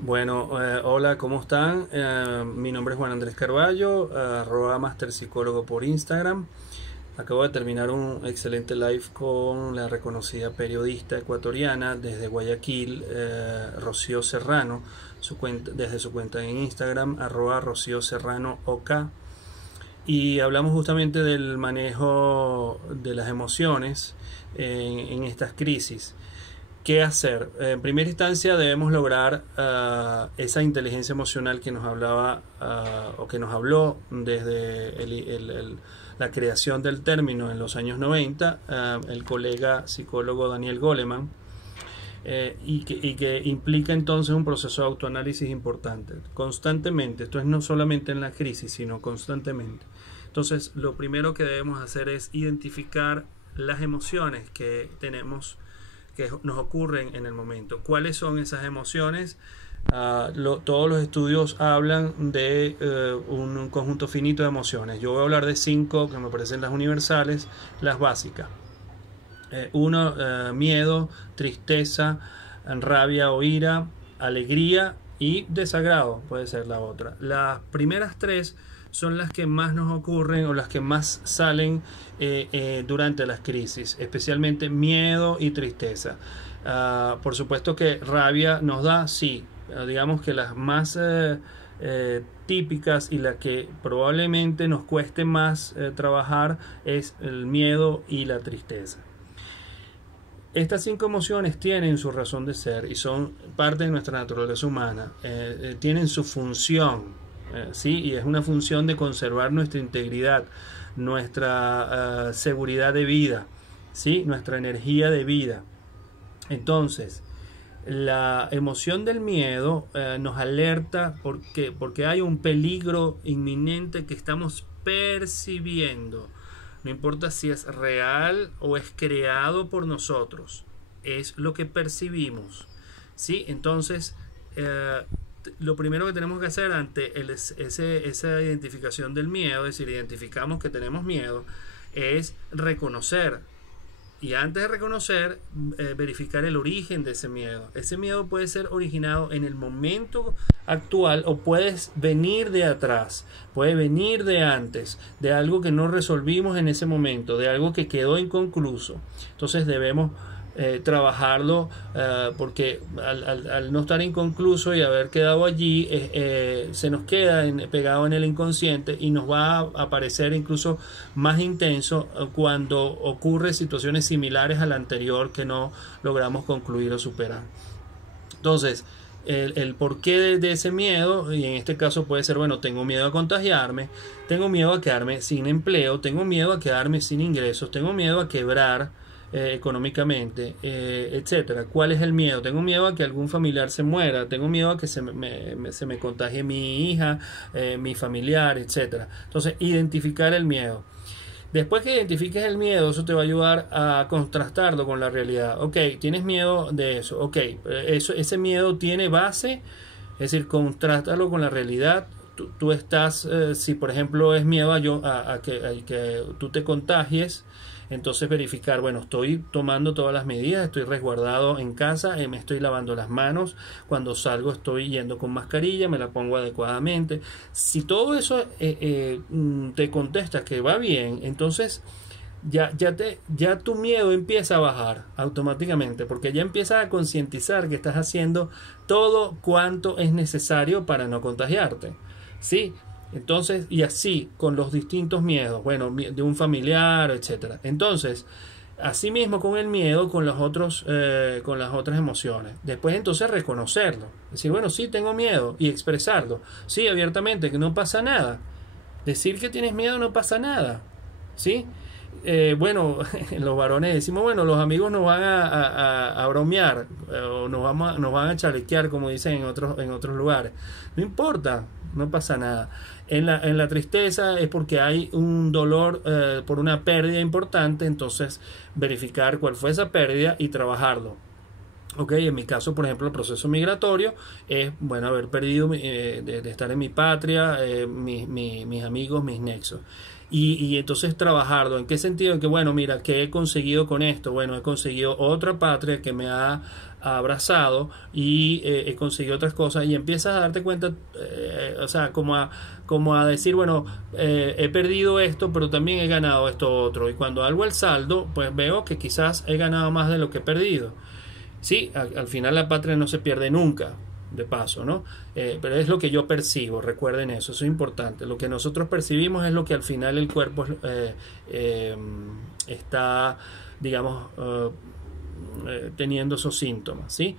Bueno, hola, ¿cómo están? Mi nombre es Juan Andrés Carballo, Master Psicólogo por Instagram. Acabo de terminar un excelente live con la reconocida periodista ecuatoriana desde Guayaquil, Rocío Serrano, desde su cuenta en Instagram, Rocío Serrano OK. Y hablamos justamente del manejo de las emociones en estas crisis. ¿Qué hacer? En primera instancia debemos lograr esa inteligencia emocional que nos hablaba o que nos habló desde la creación del término en los años 90, el colega psicólogo Daniel Goleman, y que implica entonces un proceso de autoanálisis importante, constantemente. Esto es no solamente en la crisis, sino constantemente. Entonces, lo primero que debemos hacer es identificar las emociones que tenemos, que nos ocurren en el momento. ¿Cuáles son esas emociones? Todos los estudios hablan de un conjunto finito de emociones. Yo voy a hablar de 5 que me parecen las universales, las básicas. Miedo, tristeza, rabia o ira, alegría y desagrado puede ser la otra. Las primeras 3 son las que más nos ocurren o las que más salen durante las crisis, especialmente miedo y tristeza. Por supuesto que rabia nos da, sí, digamos que las más típicas y la que probablemente nos cueste más trabajar es el miedo y la tristeza. Estas 5 emociones tienen su razón de ser y son parte de nuestra naturaleza humana, tienen su función, ¿sí? Y es una función de conservar nuestra integridad, nuestra seguridad de vida, ¿sí? Nuestra energía de vida. Entonces, la emoción del miedo nos alerta porque hay un peligro inminente que estamos percibiendo. No importa si es real o es creado por nosotros, es lo que percibimos, ¿sí? Entonces, lo primero que tenemos que hacer ante esa identificación del miedo, es decir, identificamos que tenemos miedo, es reconocer. Y antes de reconocer, verificar el origen de ese miedo. Ese miedo puede ser originado en el momento actual o puede venir de atrás, puede venir de antes, de algo que no resolvimos en ese momento, de algo que quedó inconcluso. Entonces debemos trabajarlo porque al no estar inconcluso y haber quedado allí, se nos queda pegado en el inconsciente y nos va a aparecer incluso más intenso cuando ocurre situaciones similares a la anterior que no logramos concluir o superar. Entonces, el porqué de ese miedo, y en este caso puede ser, bueno, tengo miedo a contagiarme, tengo miedo a quedarme sin empleo, tengo miedo a quedarme sin ingresos, tengo miedo a quebrar económicamente, etcétera. ¿Cuál es el miedo? Tengo miedo a que algún familiar se muera, tengo miedo a que se me contagie mi hija, mi familiar, etcétera. Entonces, identificar el miedo. Después que identifiques el miedo, eso te va a ayudar a contrastarlo con la realidad. Ok, tienes miedo de eso. Ok, ese miedo tiene base, es decir, contrástalo con la realidad. Tú estás, si por ejemplo es miedo a que tú te contagies, entonces verificar, bueno, estoy tomando todas las medidas, estoy resguardado en casa, me estoy lavando las manos, cuando salgo estoy yendo con mascarilla, me la pongo adecuadamente. Si todo eso te contesta que va bien, entonces ya tu miedo empieza a bajar automáticamente, porque ya empiezas a concientizar que estás haciendo todo cuanto es necesario para no contagiarte, ¿sí? Entonces, y así con los distintos miedos, bueno, de un familiar, etcétera. Entonces, así mismo con el miedo, con con las otras emociones. Después, entonces, reconocerlo. Decir, bueno, sí, tengo miedo y expresarlo. Sí, abiertamente, que no pasa nada. Decir que tienes miedo no pasa nada. ¿Sí? Bueno, los varones decimos, bueno, los amigos nos van a bromear o nos van a chalequear, como dicen en otros lugares. No importa, no pasa nada. En la tristeza es porque hay un dolor por una pérdida importante, entonces verificar cuál fue esa pérdida y trabajarlo. Ok, en mi caso, por ejemplo, el proceso migratorio es, bueno, haber perdido, de estar en mi patria, mis amigos, mis nexos. Y entonces trabajarlo. ¿En qué sentido? En que, bueno, mira, ¿qué he conseguido con esto? Bueno, he conseguido otra patria que me ha abrazado y he conseguido otras cosas y empiezas a darte cuenta, o sea, como a decir, bueno, he perdido esto, pero también he ganado esto otro. Y cuando hago el saldo, pues veo que quizás he ganado más de lo que he perdido. Sí, al final la patria no se pierde nunca, de paso, ¿no? Pero es lo que yo percibo, recuerden eso es importante. Lo que nosotros percibimos es lo que al final el cuerpo está, digamos, teniendo esos síntomas, ¿sí?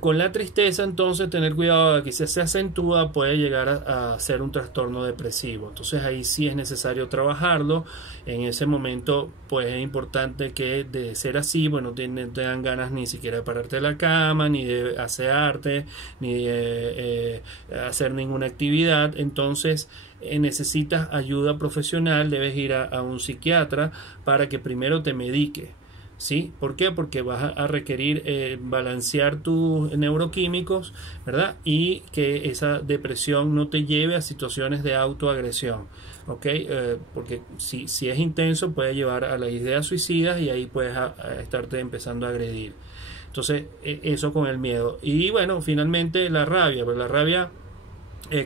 Con la tristeza, entonces, tener cuidado de que si se acentúa puede llegar a ser un trastorno depresivo. Entonces ahí sí es necesario trabajarlo. En ese momento, pues es importante que, de ser así, bueno, te dan ganas ni siquiera de pararte de la cama, ni de asearte, ni de hacer ninguna actividad. Entonces necesitas ayuda profesional, debes ir a un psiquiatra para que primero te medique. ¿Sí? ¿Por qué? Porque vas a requerir balancear tus neuroquímicos, ¿verdad? Y que esa depresión no te lleve a situaciones de autoagresión, ¿ok? Porque si es intenso puede llevar a las ideas suicidas y ahí puedes a estarte empezando a agredir. Entonces, eso con el miedo. Y bueno, finalmente la rabia, pues la rabia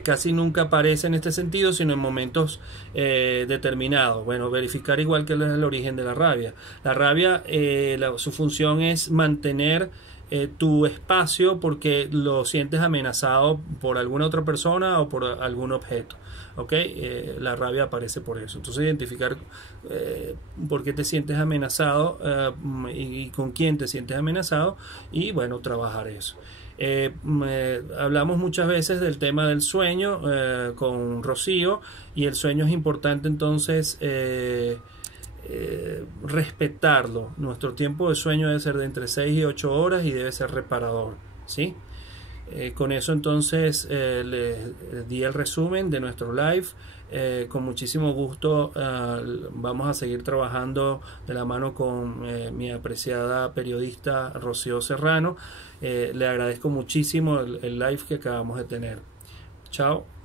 casi nunca aparece en este sentido, sino en momentos determinados. Bueno, verificar igual que es el origen de la rabia. La rabia, su función es mantener tu espacio porque lo sientes amenazado por alguna otra persona o por algún objeto. ¿Ok? La rabia aparece por eso. Entonces, identificar por qué te sientes amenazado y con quién te sientes amenazado y, bueno, trabajar eso. Hablamos muchas veces del tema del sueño con Rocío, y el sueño es importante entonces respetarlo. Nuestro tiempo de sueño debe ser de entre 6 y 8 horas y debe ser reparador, ¿sí? Con eso entonces les di el resumen de nuestro live. Con muchísimo gusto vamos a seguir trabajando de la mano con mi apreciada periodista Rocío Serrano. Le agradezco muchísimo el live que acabamos de tener. Chao.